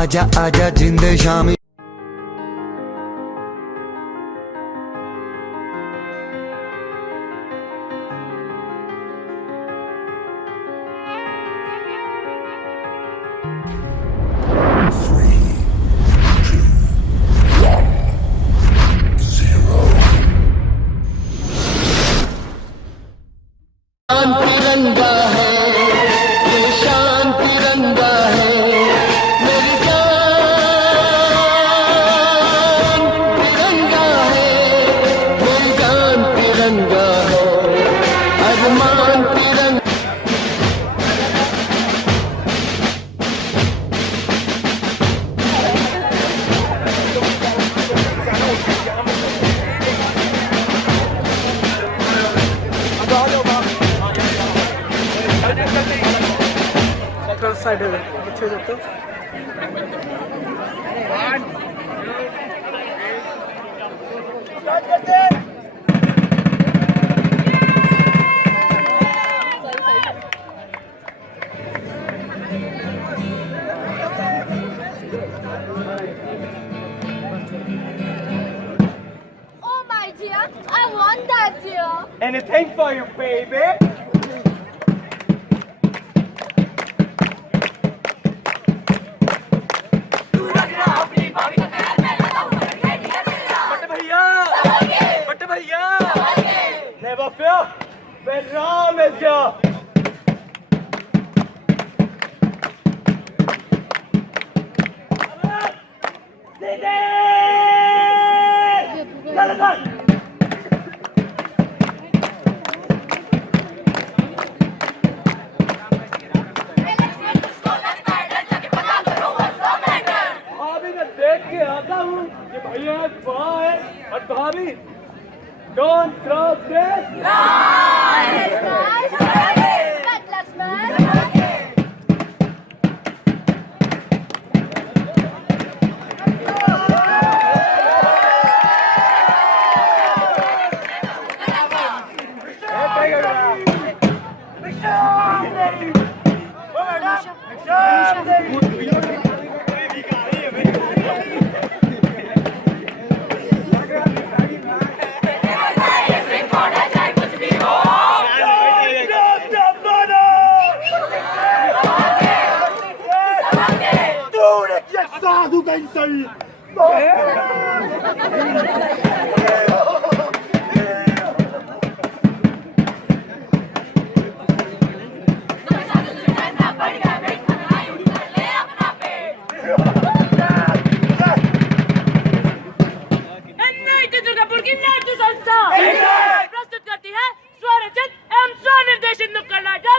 आजा आजा जिंद शामी तिरंगा है, ये शान तिरंगा है, मेरी जान तिरंगा है, मेरी जान तिरंगा है, अरमान तिरंगा। साइड अच्छे सकते Oh my dear, I want that dear. Anything for you, baby. But भैया, never fear. When Ram is here. भाभी मैं देख के आता हूँ कि भैया वहाँ है और भाभी don't cross this Nice, nice. But Lakshman. साधु का इंसान दुर्गापुर की नाट्य संस्था प्रस्तुत करती है स्वरचित एवं स्वनिर्देशित नुक्कड़ नाटक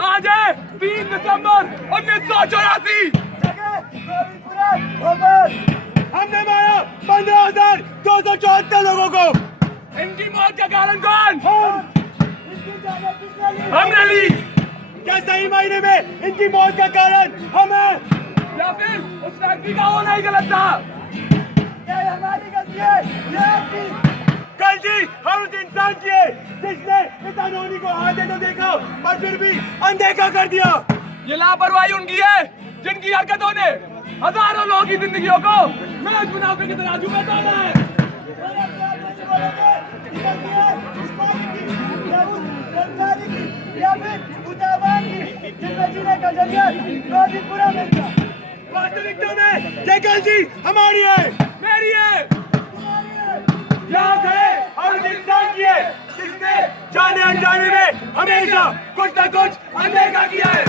आज है 3 दिसंबर 1984। हमने मारा 15,274 लोगों को। इनकी मौत का कारण कौन? हमने ली। क्या सही मायने में इनकी मौत का कारण हम हैं या फिर उस व्यक्ति का होना ही गलत था? ये हमारी गलती है, ये आपकी। कल जी हम उस इंसान की है जिसने इस अनहोनी को आगे तो देखा और फिर भी अनदेखा कर दिया। ये लापरवाही उनकी है जिनकी हरकतों ने हजारों लोगों की जिंदगियों को मैच बना के तराजू में डाला है। बोलोगे कि गलती है उस पानी की या उस कर्मचारी की या फिर उस आवाम की जिनमें जीने का जरिया बहुत ही बुरा मिल गया। वास्तविकता में ये गलती हमारी है, मेरी है, तुम्हारी है। यहाँ खड़े हम उस इंसान की है जिसने जाने अनजाने में हमेशा कुछ न कुछ अनदेखा किया है।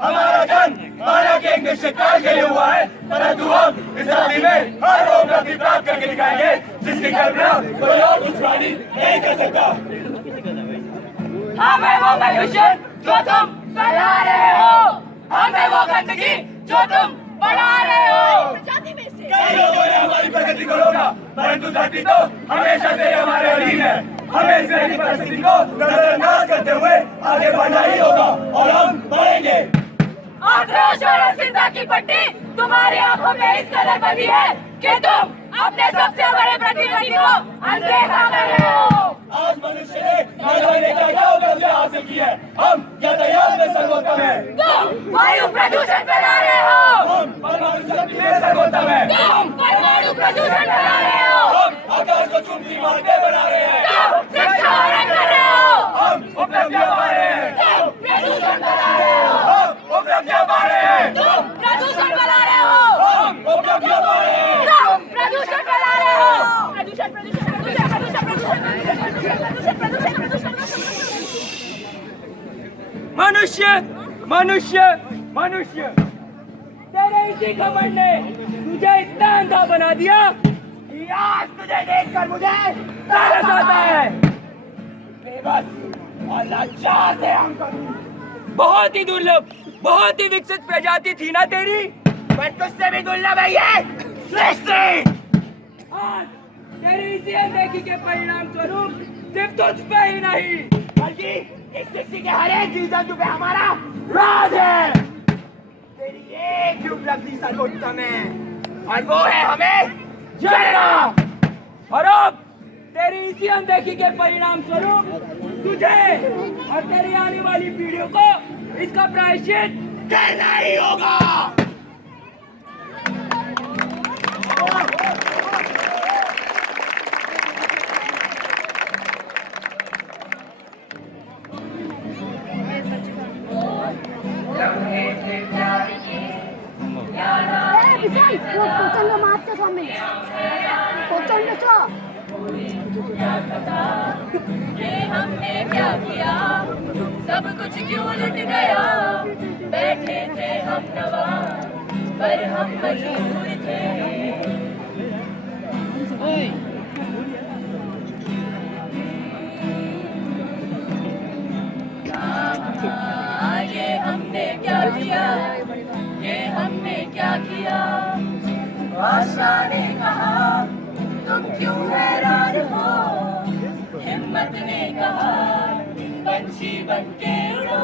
हमारा जन्म माना के एक निश्चित काल के लिए हुआ है, परंतु हम इस धरती में हर वो उपलब्धि प्राप्त करके दिखाएंगे जिसकी कल्पना कोई और कुछ प्राणी नहीं कर सकता। हम है वो पॉल्यूशन जो तुम फैला रहे हो, हम है वो गंदगी जो तुम बढ़ा रहे हो। कई लोगों ने हमारी प्रगति को रोका, परंतु धरती तो हमेशा से हमारे अधीन है। हमें इस तरह की परिस्थिति को नजरअंदाज करते हुए आगे बढ़ना ही होगा और हम बढ़ेंगे। आक्रोश और अस्थिरता की पट्टी तुम्हारी आंखों में इस कदर बंधी है कि तुम अपने सबसे बड़े प्रतिद्वंदी को अनदेखा कर रहे हो। आज मनुष्य ने न जाने क्या उपलब्धियां हासिल की है। हम यातायात में सर्वोत्तम है, तुम वायु प्रदूषण फैला रहे हो, हम परमाणु शक्ति में सर्वोत्तम है, तुम परमाणु प्रदूषण फैला रहे हो, हम आकाश को चुंबकी मार्गे बना रहे हैं, तुम वृक्षारोपण कर रहे हो, हम उपलब्धियां पा रहे हैं, तुम प्रदूषण फैला रहे हो, हम उपलब्धियां पा रहे हैं, तुम प्रदूषण फैला रहे हो, हम उपलब्धियां पा रहे हैं, तुम प्रदूषण फैला रहे हो। प्रदूषण प्रदूषण प्रदूषण प्रदूषण प्रदूषण प्रदूषण मनुष्य मनुष्य मनुष्य, तेरे इसी घमंड ने तुझे इतना अंधा बना दिया कि आज तुझे देखकर मुझे तरस आता है। बेबस और लाचार थे हम कभी। बहुत ही दुर्लभ, बहुत ही विकसित प्रजाति थी ना तेरी, पर तुझसे भी दुर्लभ है ये सृष्टि। आज तेरी इसी अनदेखी के परिणाम स्वरूप सिर्फ तुझ पे ही नहीं बल्कि इस सृष्टि के हर एक जीव जंतु पे हमारा राज है। तेरी एक ही उपलब्धि सर्वोत्तम है और वो है हमें जलना। और अब तेरी इसी अनदेखी के परिणाम स्वरूप तुझे और तेरी आने वाली पीढ़ियों को इसका प्रायश्चित करना ही होगा। প্রচন্ড মারতে থামে, প্রচন্ড চ। ये हमने क्या किया, सब कुछ क्यों लुट गया। बैठे थे हम नवा पर हम मजबूर थे। ये हमने क्या किया, ये हमने क्या किया। आशा ने कहा तुम क्यों हैरान हो, हिम्मत ने कहा पंछी बनके उड़ो।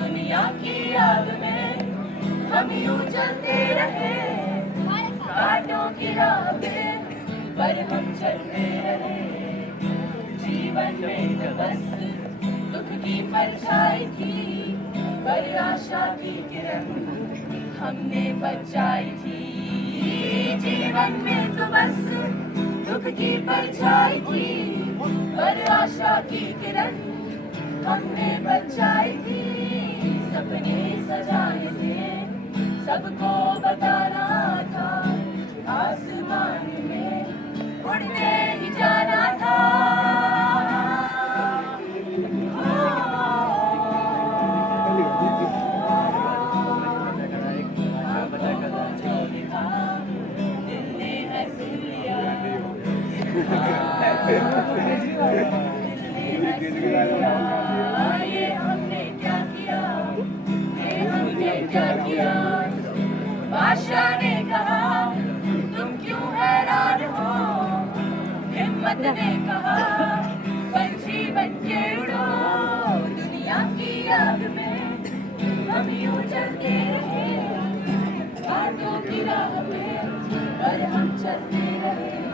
दुनिया की आग में हम यूं चलते रहे, कांटों की राह पे पर हम चलते रहे। जीवन में तो बस दुख की परछाई थी, पर आशा की किरण हमने बचाई थी। जीवन में तो बस दुख की परछाई थी, पर आशा की किरण हमने बचाई थी। सपने सबको बताना था, आसमान में उड़ने ही जाना था। ये हमने क्या किया, ये हमने क्या किया। बादशाह ने कहा तुम क्यों हैरान हो, हिम्मत ने कहा पंछी बनके उड़ो। दुनिया की आग में हम यूं चलते रहे, बातों की राह में पर हम चलते रहे।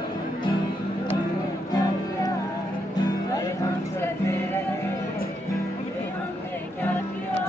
पर हम चलते रहे, ये हमने क्या किया।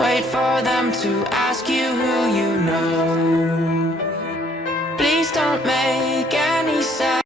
Wait for them to ask you who you know. Please don't make any sense.